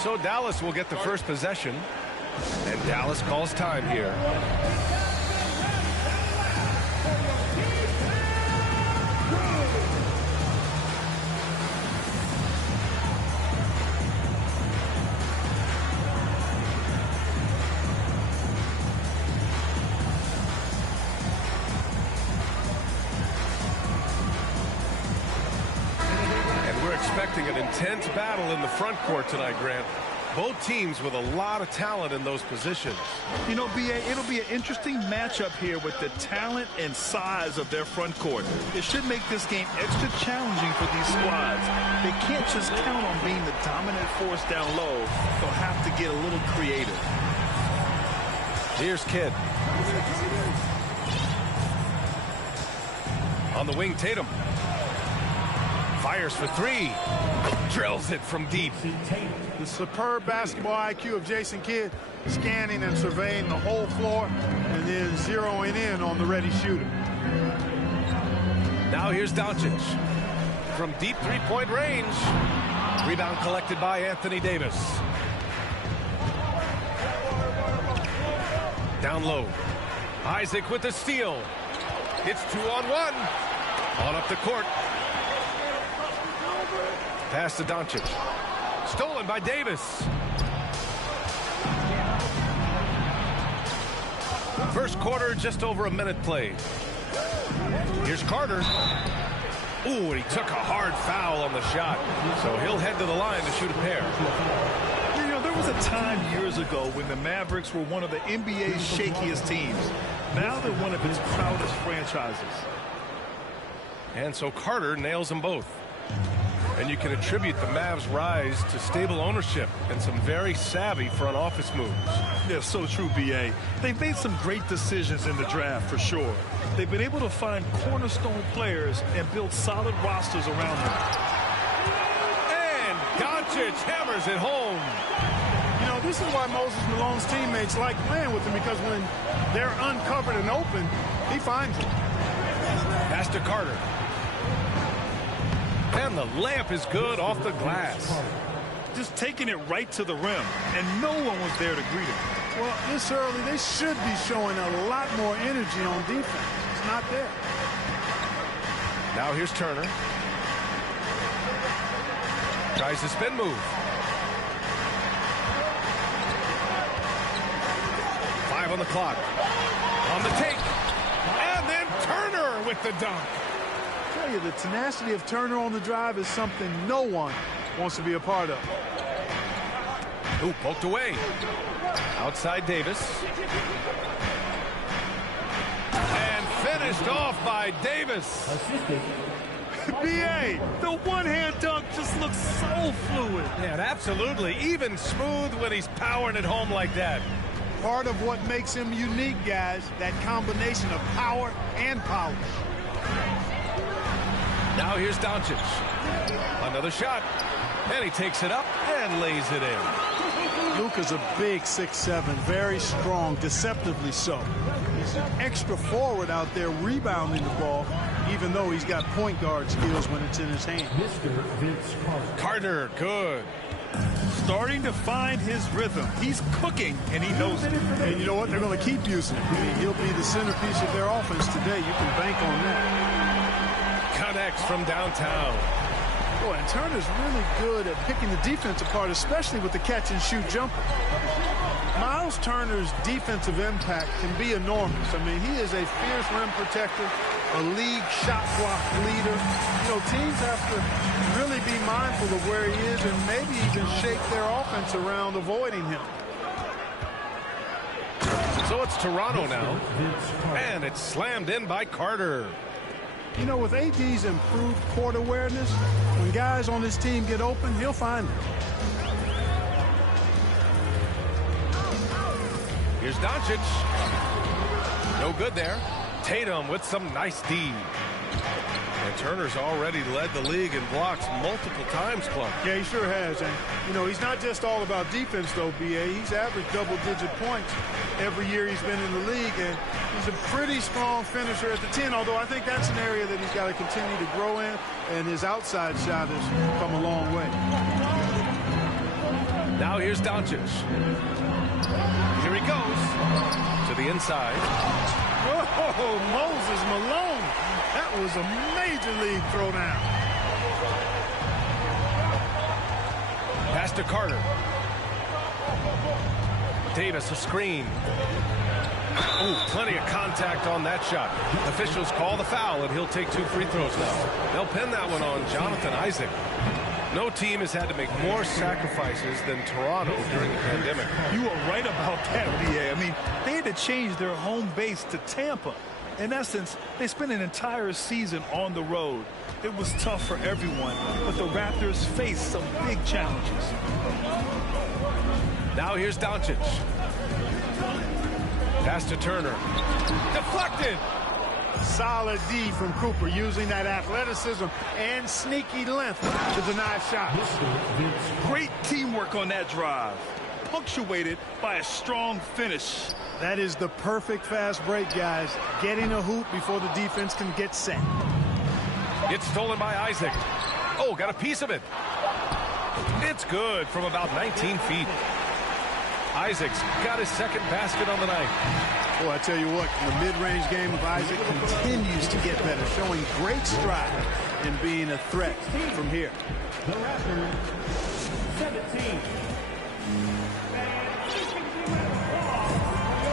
So Dallas will get the first possession, and Dallas calls time here. Expecting an intense battle in the front court tonight, Grant. Both teams with a lot of talent in those positions. You know, B.A., it'll be an interesting matchup here with the talent and size of their front court. It should make this game extra challenging for these squads. They can't just count on being the dominant force down low. They'll have to get a little creative. Here's Kidd. On the wing, Tatum. Fires for three. Drills it from deep. The superb basketball IQ of Jason Kidd, scanning and surveying the whole floor and then zeroing in on the ready shooter. Now here's Doncic. From deep three-point range. Rebound collected by Anthony Davis. Down low. Isaac with the steal. It's 2-on-1. On up the court. Pass to Doncic. Stolen by Davis. First quarter, just over a minute played. Here's Carter. Ooh, and he took a hard foul on the shot. So he'll head to the line to shoot a pair. You know, there was a time years ago when the Mavericks were one of the NBA's shakiest teams. Now they're one of its proudest franchises. And so Carter nails them both. And you can attribute the Mavs' rise to stable ownership and some very savvy front office moves. Yeah, so true, B.A. They've made some great decisions in the draft, for sure. They've been able to find cornerstone players and build solid rosters around them. And Doncic hammers it home. You know, this is why Moses Malone's teammates like playing with him, because when they're uncovered and open, he finds them. Pass to Carter. And the layup is good off the glass. Just taking it right to the rim, and no one was there to greet him. Well, this early, they should be showing a lot more energy on defense. It's not there. Now here's Turner. Tries the spin move. 5 on the clock. On the take. And then Turner with the dunk. I tell you, the tenacity of Turner on the drive is something no one wants to be a part of. Ooh, poked away. Outside Davis. And finished off by Davis. B.A., the one-hand dunk just looks so fluid. Yeah, absolutely. Even smooth when he's powering it home like that. Part of what makes him unique, guys, that combination of power and polish. Now here's Doncic. Another shot. And he takes it up and lays it in. Luka's a big 6'7", very strong, deceptively so. He's an extra forward out there rebounding the ball, even though he's got point guard skills when it's in his hand. Mr. Vince Carter, good. Starting to find his rhythm. He's cooking, and he knows it. And you know what? They're going to keep using him. I mean, he'll be the centerpiece of their offense today. You can bank on that. Connects from downtown. Boy, and Turner's really good at picking the defense apart, especially with the catch-and-shoot jumper. Miles Turner's defensive impact can be enormous. I mean, he is a fierce rim protector, a league shot block leader. You know, teams have to really be mindful of where he is and maybe even shake their offense around avoiding him. So it's Toronto now, and it's slammed in by Carter. You know, with AD's improved court awareness, when guys on his team get open, he'll find them. Here's Doncic. No good there. Tatum with some nice D. And Turner's already led the league in blocks multiple times, Clark. Yeah, he sure has. And, you know, he's not just all about defense, though, B.A. He's averaged double-digit points every year he's been in the league. And he's a pretty strong finisher at the 10, although I think that's an area that he's got to continue to grow in. And his outside shot has come a long way. Now here's Doncic. Here he goes to the inside. Oh, Moses Malone. That was a major league throwdown. Pass to Carter. Davis, a screen. Ooh, plenty of contact on that shot. Officials call the foul, and he'll take 2 free throws now. They'll pin that one on Jonathan Isaac. No team has had to make more sacrifices than Toronto during the pandemic. You are right about that, B.A. I mean, they had to change their home base to Tampa. In essence, they spent an entire season on the road. It was tough for everyone, but the Raptors faced some big challenges. Now here's Doncic. Pass to Turner. Deflected. Solid D from Cooper, using that athleticism and sneaky length to deny shots. Great teamwork on that drive, punctuated by a strong finish. That is the perfect fast break, guys. Getting a hoop before the defense can get set. It's stolen by Isaac. Oh, got a piece of it. It's good from about 19 feet. Isaac's got his second basket on the night. Well, I tell you what, the mid-range game of Isaac continues to get better, showing great stride in being a threat from here. The Raptors, 17.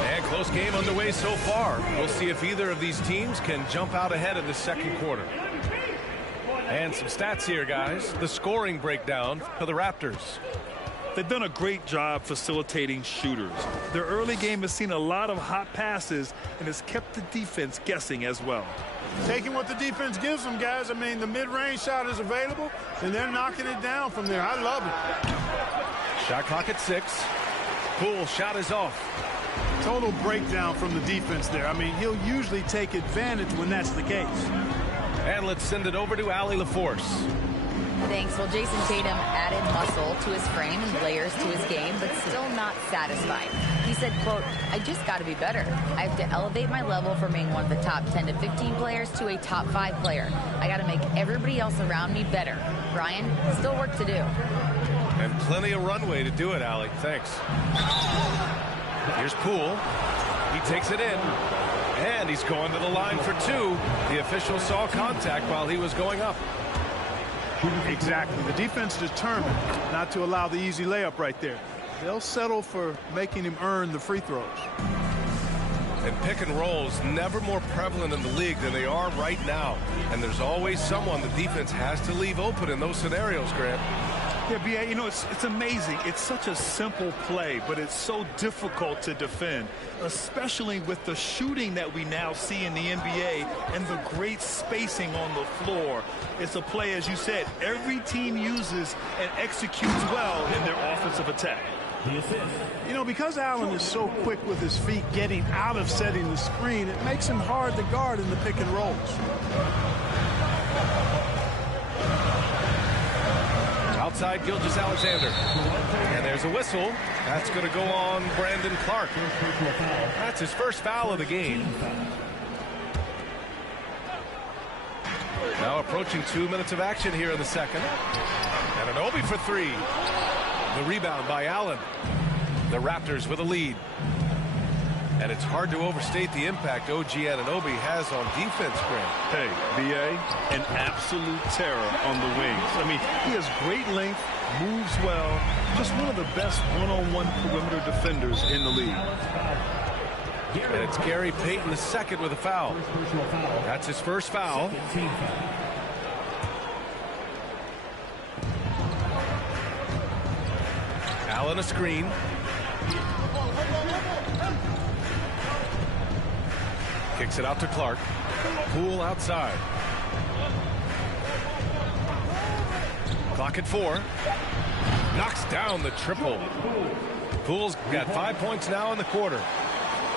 And close game underway so far. We'll see if either of these teams can jump out ahead in the second quarter. And some stats here, guys. The scoring breakdown for the Raptors. They've done a great job facilitating shooters. Their early game has seen a lot of hot passes and has kept the defense guessing as well. Taking what the defense gives them, guys. I mean, the mid-range shot is available, and they're knocking it down from there. I love it. Shot clock at 6. Poole shot is off. Total breakdown from the defense there. I mean, he'll usually take advantage when that's the case. And let's send it over to Allie LaForce. Thanks. Well, Jason Tatum added muscle to his frame and layers to his game, but still not satisfied. He said, quote, I just got to be better. I have to elevate my level from being one of the top 10 to 15 players to a top 5 player. I got to make everybody else around me better. Brian, still work to do. And plenty of runway to do it, Allie. Thanks. Here's Poole. He takes it in. And he's going to the line for 2. The official saw contact while he was going up. Exactly. The defense determined not to allow the easy layup right there. They'll settle for making him earn the free throws. And pick and rolls never more prevalent in the league than they are right now. And there's always someone the defense has to leave open in those scenarios, Grant. Yeah, B.A., you know, it's amazing. It's such a simple play, but it's so difficult to defend, especially with the shooting that we now see in the NBA and the great spacing on the floor. It's a play, as you said, every team uses and executes well in their offensive attack. You know, because Allen is so quick with his feet getting out of setting the screen, it makes him hard to guard in the pick and rolls. Outside Gilgeous-Alexander. And there's a whistle. That's going to go on Brandon Clark. That's his first foul of the game. Now approaching 2 minutes of action here in the second. And Anunoby for 3. The rebound by Allen. The Raptors with a lead. And it's hard to overstate the impact OG Anunoby has on defense, Grant. Hey, B.A., an absolute terror on the wings. I mean, he has great length, moves well, just one of the best one-on-one perimeter defenders in the league. And it's Gary Payton II with a foul. That's his first foul. Allen a screen. Kicks it out to Clark. Poole outside. Clock at 4. Knocks down the triple. Poole's got 5 points now in the quarter.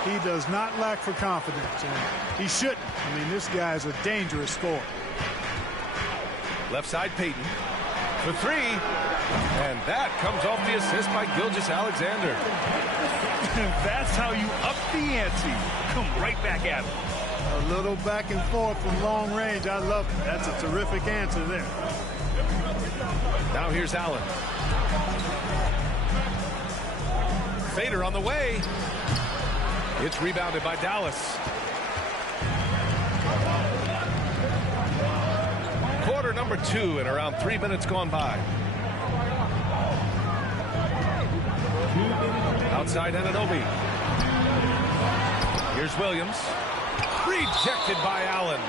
He does not lack for confidence, and he shouldn't. I mean, this guy is a dangerous scorer. Left side, Payton. For three. And that comes off the assist by Gilgeous-Alexander. That's how you up the ante. Come right back at him. A little back and forth from long range. I love it. That's a terrific answer there. Now here's Allen. Fader on the way. It's rebounded by Dallas. Quarter number 2 and around 3 minutes gone by. Outside Anunoby. Here's Williams. Rejected by Allen.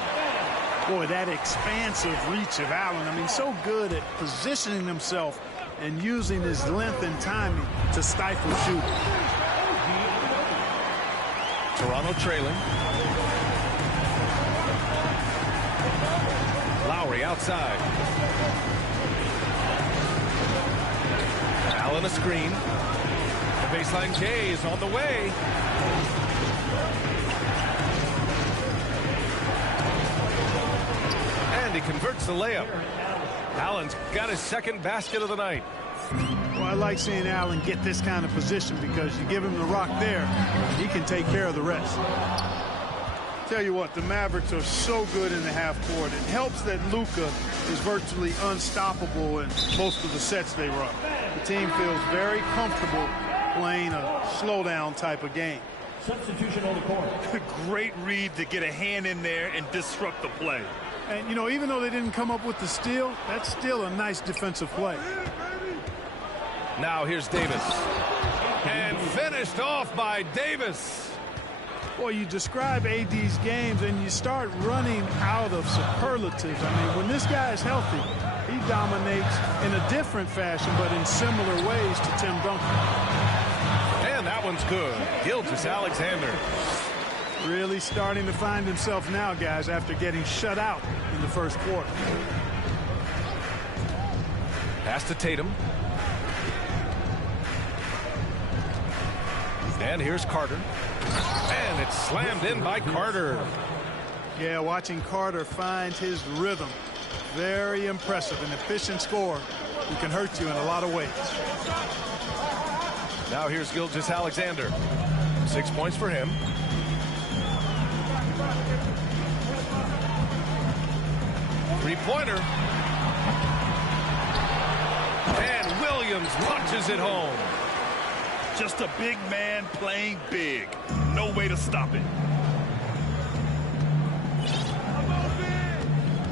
Boy, that expansive reach of Allen. I mean, so good at positioning himself and using his length and timing to stifle shooting. Toronto trailing. Lowry outside. Allen a screen. The baseline K is on the way. And he converts the layup. Allen's got his second basket of the night. Well, I like seeing Allen get this kind of position because you give him the rock there, he can take care of the rest. Tell you what, the Mavericks are so good in the half court. It helps that Luka is virtually unstoppable in most of the sets they run. The team feels very comfortable playing a slowdown type of game. Substitution on the court. Great read to get a hand in there and disrupt the play. And, you know, even though they didn't come up with the steal, that's still a nice defensive play. Now here's Davis. And finished off by Davis. Boy, you describe AD's games and you start running out of superlatives. I mean, when this guy is healthy, he dominates in a different fashion, but in similar ways to Tim Duncan. And that one's good. Gilgeous-Alexander. Really starting to find himself now, guys, after getting shut out in the first quarter. Pass to Tatum. And here's Carter. And it's slammed in by Carter. Yeah, watching Carter find his rhythm. Very impressive. An efficient scorer who can hurt you in a lot of ways. Now here's Gilgeous-Alexander. 6 points for him. Three-pointer. And Williams punches it home. Just a big man playing big. No way to stop it.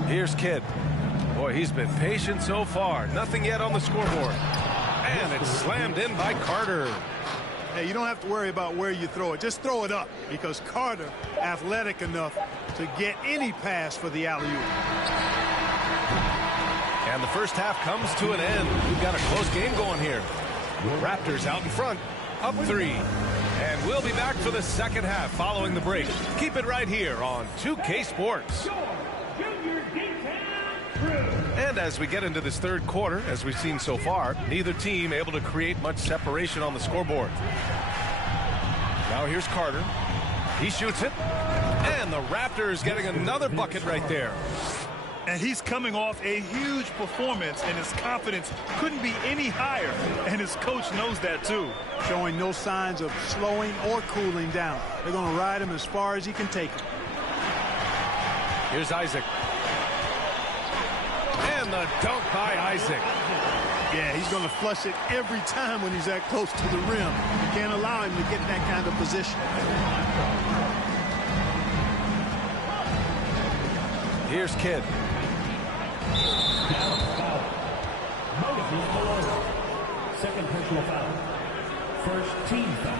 Here's Kidd. Boy, he's been patient so far. Nothing yet on the scoreboard. And it's slammed in by Carter. Hey, you don't have to worry about where you throw it. Just throw it up because Carter athletic enough to get any pass for the alley-oop. And the first half comes to an end. We've got a close game going here. Raptors out in front, up 3. And we'll be back for the second half following the break. Keep it right here on 2K Sports. And as we get into this third quarter, as we've seen so far, neither team able to create much separation on the scoreboard. Now here's Carter. He shoots it. And the Raptors getting another bucket right there. And he's coming off a huge performance, and his confidence couldn't be any higher. And his coach knows that, too. Showing no signs of slowing or cooling down. They're going to ride him as far as he can take him. Here's Isaac. And the dunk by Isaac. Yeah, he's going to flush it every time when he's that close to the rim. You can't allow him to get in that kind of position. Here's Kidd. Second personal foul. First team foul.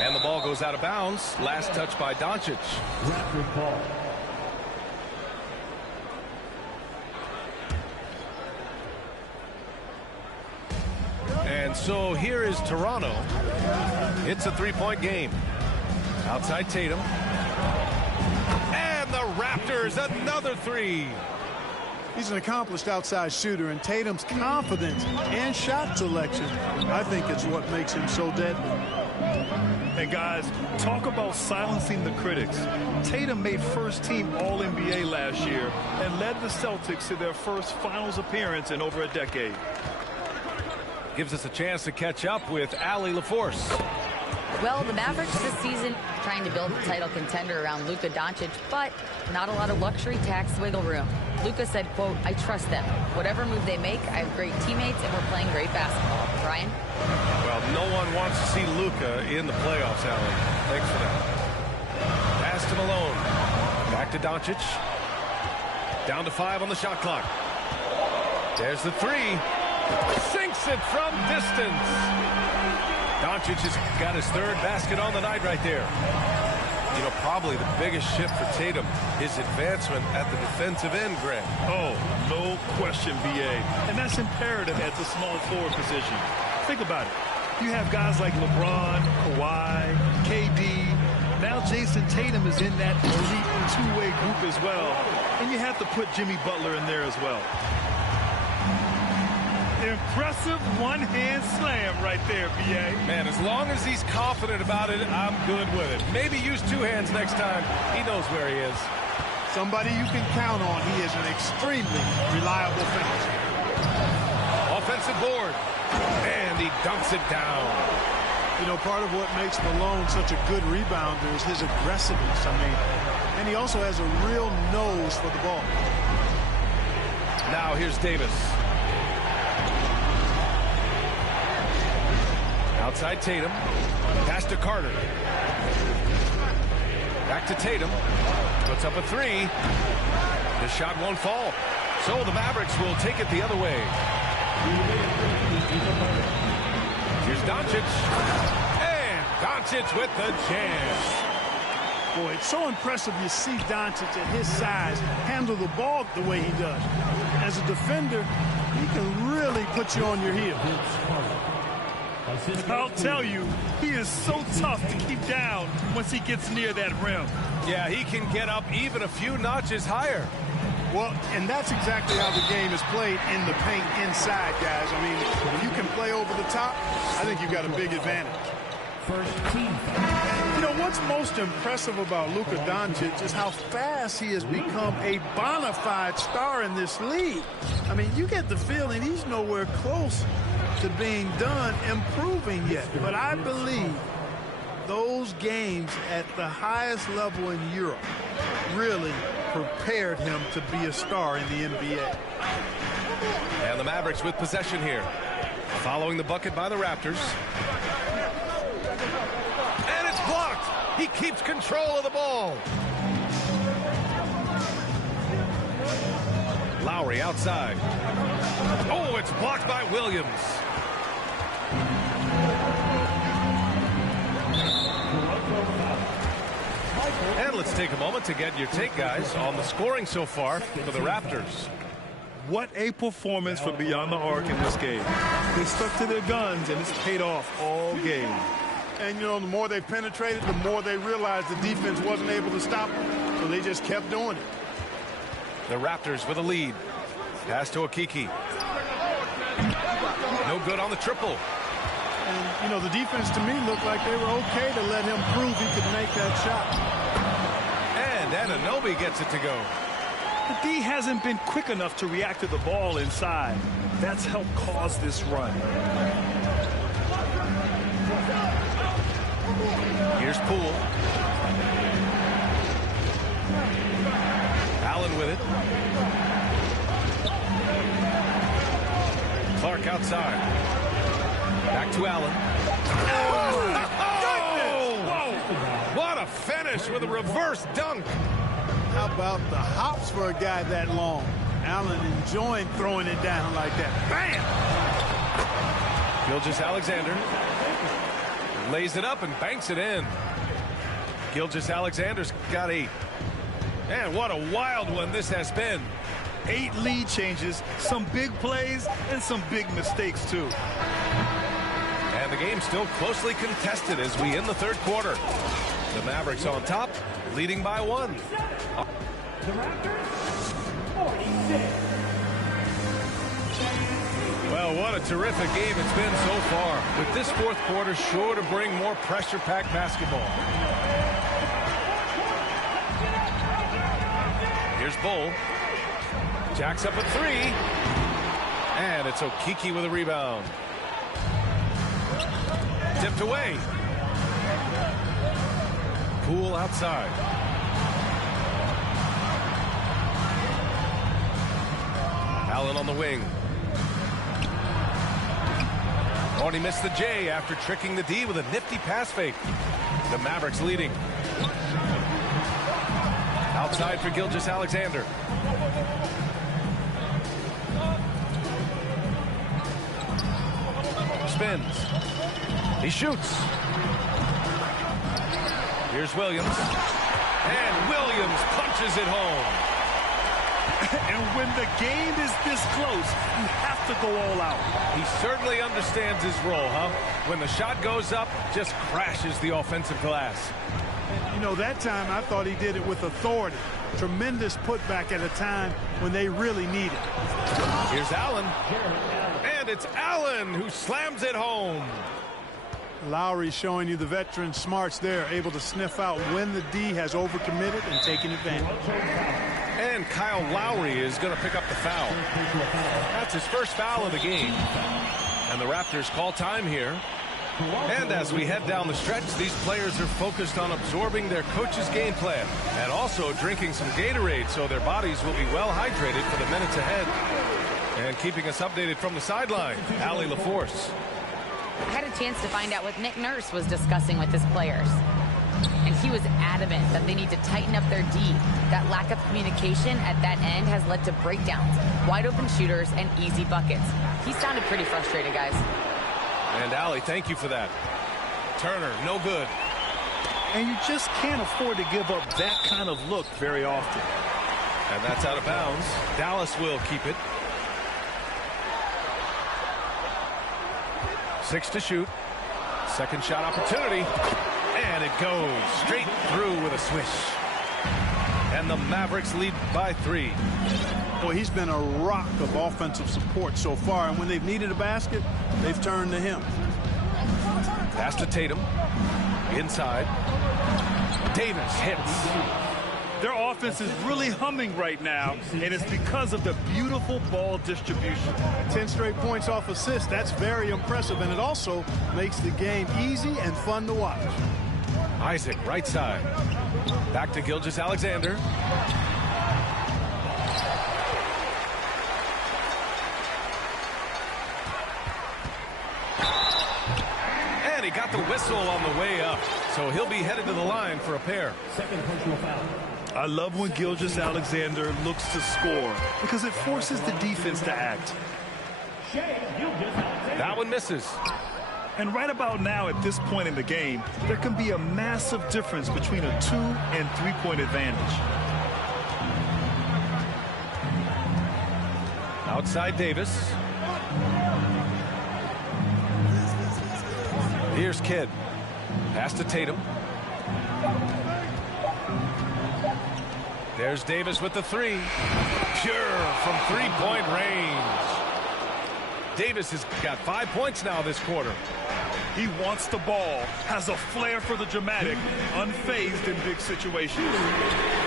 And the ball goes out of bounds. Last touch by Doncic. Raptor ball. And so here is Toronto. It's a three-point game. Outside Tatum. And the Raptors, another three. He's an accomplished outside shooter, and Tatum's confidence and shot selection, I think, is what makes him so deadly. And guys, talk about silencing the critics. Tatum made first-team All-NBA last year and led the Celtics to their first finals appearance in over a decade. Gives us a chance to catch up with Allie LaForce. Well, the Mavericks this season trying to build a title contender around Luka Doncic, but not a lot of luxury tax wiggle room. Luka said, quote, "I trust them. Whatever move they make, I have great teammates and we're playing great basketball." Brian? Well, no one wants to see Luka in the playoffs, Allie. Thanks for that. Pass to Malone. Back to Doncic. Down to 5 on the shot clock. There's the 3. Sinks it from distance. Doncic has got his 3rd basket on the night right there. You know, probably the biggest shift for Tatum, his advancement at the defensive end, Greg. Oh, no question, BA. And that's imperative at the small forward position. Think about it. You have guys like LeBron, Kawhi, KD. Now Jason Tatum is in that elite two-way group as well. And you have to put Jimmy Butler in there as well. Impressive one-hand slam right there, B.A. Man, as long as he's confident about it, I'm good with it. Maybe use 2 hands next time. He knows where he is. Somebody you can count on. He is an extremely reliable finisher. Offensive board. And he dunks it down. You know, part of what makes Malone such a good rebounder is his aggressiveness. I mean, and he also has a real nose for the ball. Now here's Davis. Outside Tatum. Pass to Carter. Back to Tatum. Puts up a 3. His shot won't fall. So the Mavericks will take it the other way. Here's Doncic. And Doncic with the jam. Boy, it's so impressive you see Doncic at his size handle the ball the way he does. As a defender, he can really put you on your heels. I'll tell you, he is so tough to keep down once he gets near that rim. Yeah, he can get up even a few notches higher. Well, and that's exactly how the game is played in the paint inside, guys. I mean, if you can play over the top, I think you've got a big advantage. First team. You know, what's most impressive about Luka Doncic is how fast he has become a bona fide star in this league. I mean, you get the feeling he's nowhere close to being done improving yet. But I believe those games at the highest level in Europe really prepared him to be a star in the NBA. And the Mavericks with possession here. Following the bucket by the Raptors. And it's blocked. He keeps control of the ball. Lowry outside. Oh, it's blocked by Williams. And let's take a moment to get your take, guys, on the scoring so far for the Raptors. What a performance for Beyond the Arc in this game. They stuck to their guns, and it's paid off all game. And, you know, the more they penetrated, the more they realized the defense wasn't able to stop them. So they just kept doing it. The Raptors with a lead. Pass to Okiki. No good on the triple. And, you know, the defense to me looked like they were okay to let him prove he could make that shot. And Anunoby gets it to go. The D hasn't been quick enough to react to the ball inside. That's helped cause this run. Here's Poole. Allen with it. Clark outside. Back to Allen. Oh! What a finish with a reverse dunk. How about the hops for a guy that long? Allen enjoying throwing it down like that. Bam! Gilgeous-Alexander lays it up and banks it in. Gilgeous-Alexander's got 8. Man, what a wild one this has been. 8 lead changes, some big plays, and some big mistakes, too. And the game's still closely contested as we end the third quarter. The Mavericks on top, leading by 1. The Raptors, 46. Well, what a terrific game it's been so far. With this fourth quarter sure to bring more pressure-packed basketball. Here's Bull. Jacks up a three. And it's Okeke with a rebound. Tipped away. Poole outside. Allen on the wing. Oh, and he missed the J after tricking the D with a nifty pass fake. The Mavericks leading. Outside for Gilgeous-Alexander. Spins. He shoots. Here's Williams. And Williams punches it home. And when the game is this close, you have to go all out. He certainly understands his role, huh? When the shot goes up, just crashes the offensive glass. You know, that time I thought he did it with authority. Tremendous putback at a time when they really need it. Here's Allen. And it's Allen who slams it home. Lowry showing you the veteran smarts there, able to sniff out when the D has overcommitted and taken advantage. And Kyle Lowry is going to pick up the foul. That's his first foul of the game. And the Raptors call time here. And as we head down the stretch, these players are focused on absorbing their coach's game plan and also drinking some Gatorade so their bodies will be well hydrated for the minutes ahead. And keeping us updated from the sideline, Allie LaForce. I had a chance to find out what Nick Nurse was discussing with his players. And he was adamant that they need to tighten up their D. That lack of communication at that end has led to breakdowns, wide open shooters, and easy buckets. He sounded pretty frustrated, guys. And Allie, thank you for that. Turner, no good. And you just can't afford to give up that kind of look very often. And that's out of bounds. Dallas will keep it. 6 to shoot. Second shot opportunity. And it goes straight through with a swish. And the Mavericks lead by 3. Boy, he's been a rock of offensive support so far, and when they've needed a basket, they've turned to him. Pass to Tatum. Inside. Davis hits. Their offense is really humming right now, and it's because of the beautiful ball distribution. 10 straight points off assists. That's very impressive, and it also makes the game easy and fun to watch. Isaac, right side. Back to Gilgeous-Alexander. And he got the whistle on the way up. So he'll be headed to the line for a pair. Second personal foul. I love when Gilgeous-Alexander looks to score because it forces the defense to act. That one misses. And right about now, at this point in the game, there can be a massive difference between a 2- and 3-point advantage. Outside Davis. Here's Kidd. Pass to Tatum. There's Davis with the 3. Pure from 3-point range. Davis has got 5 points now this quarter. He wants the ball, has a flair for the dramatic, unfazed in big situations.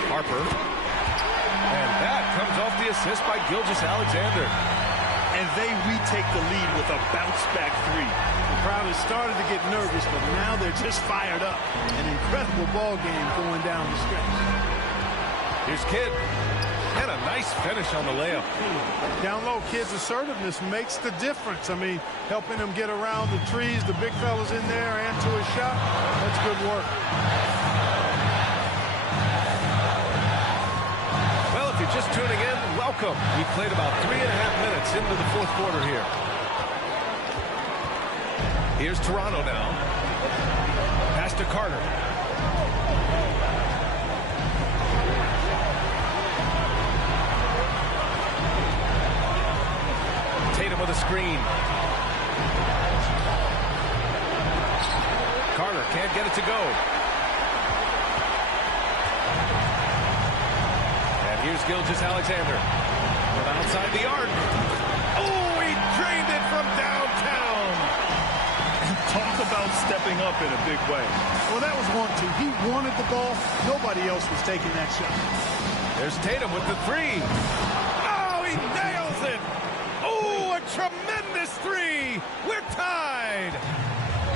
Harper. And that comes off the assist by Gilgeous-Alexander. And they retake the lead with a bounce-back 3. The crowd has started to get nervous, but now they're just fired up. An incredible ball game going down the stretch. Here's Kidd. And a nice finish on the layup. Down low, Kidd's assertiveness makes the difference. I mean, helping him get around the trees, the big fellas in there, and to his shot. That's good work. Well, if you're just tuning in, welcome. We played about 3.5 minutes into the fourth quarter here. Here's Toronto now. Pass to Carter. Tatum with a screen. Carter can't get it to go. And here's Gilgeous-Alexander from outside the arc. Oh, he he drained it from downtown. Talk about stepping up in a big way. Well, that was 1-2. He wanted the ball. Nobody else was taking that shot. There's Tatum with the three. Oh, he nails it. Oh, a tremendous three. We're tied.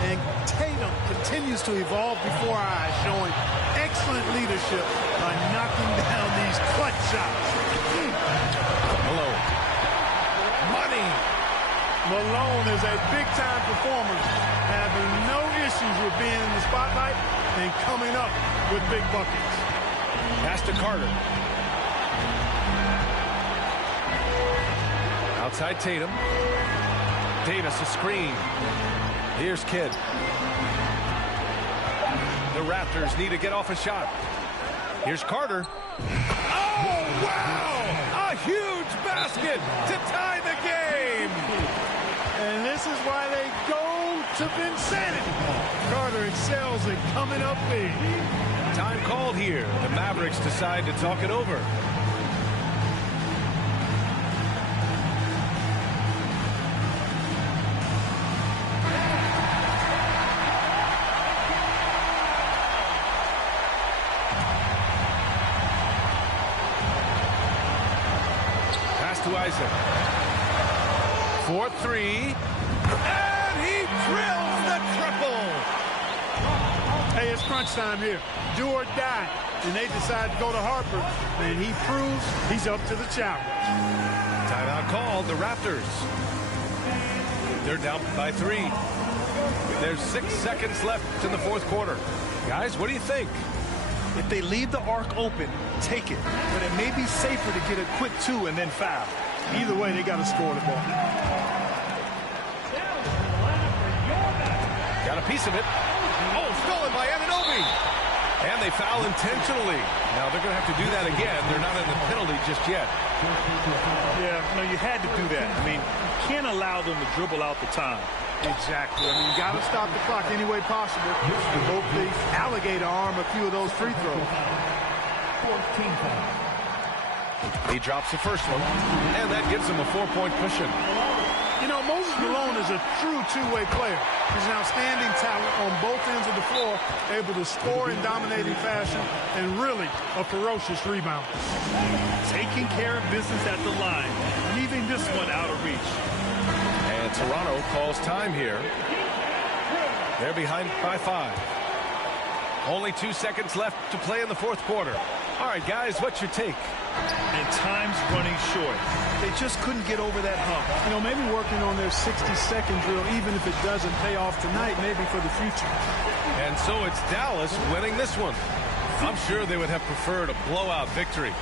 And Tatum continues to evolve before our eyes, showing excellent leadership by knocking down these clutch shots. Malone. Money. Malone is a big-time performer, having no issues with being in the spotlight and coming up with big buckets. Pass to Carter. Outside Tatum. Davis a screen. Here's Kidd. The Raptors need to get off a shot. Here's Carter. Oh, wow! A huge basket to tie the game. And this is why they go to Vincennes. Carter excels at coming up big. Time called here. The Mavericks decide to talk it over. To Isaac. 4-3. And he drills the triple. Hey, it's crunch time here. Do or die. And they decide to go to Harper. And he proves he's up to the challenge. Timeout called. The Raptors. They're down by 3. There's 6 seconds left in the fourth quarter. Guys, what do you think? If they leave the arc open, take it. But it may be safer to get a quick 2 and then foul. Either way, they got to score the ball. Got a piece of it. Oh, stolen by Anunoby. And they foul intentionally. Now they're going to have to do that again. They're not in the penalty just yet. Yeah, no, you had to do that. I mean, you can't allow them to dribble out the time. Exactly. I mean, you got to stop the clock any way possible. And hopefully alligator arm a few of those free throws. 14 foul. He drops the first one, and that gives him a 4-point cushion. You know, Moses Malone is a true two-way player. He's an outstanding talent on both ends of the floor, able to score in dominating fashion, and really a ferocious rebounder. Taking care of business at the line, leaving this one out of reach. And Toronto calls time here. They're behind by 5. Only 2 seconds left to play in the fourth quarter. All right, guys, what's your take? And time's running short. They just couldn't get over that hump. You know, maybe working on their 60-second drill, even if it doesn't pay off tonight, maybe for the future. And so it's Dallas winning this one. I'm sure they would have preferred a blowout victory.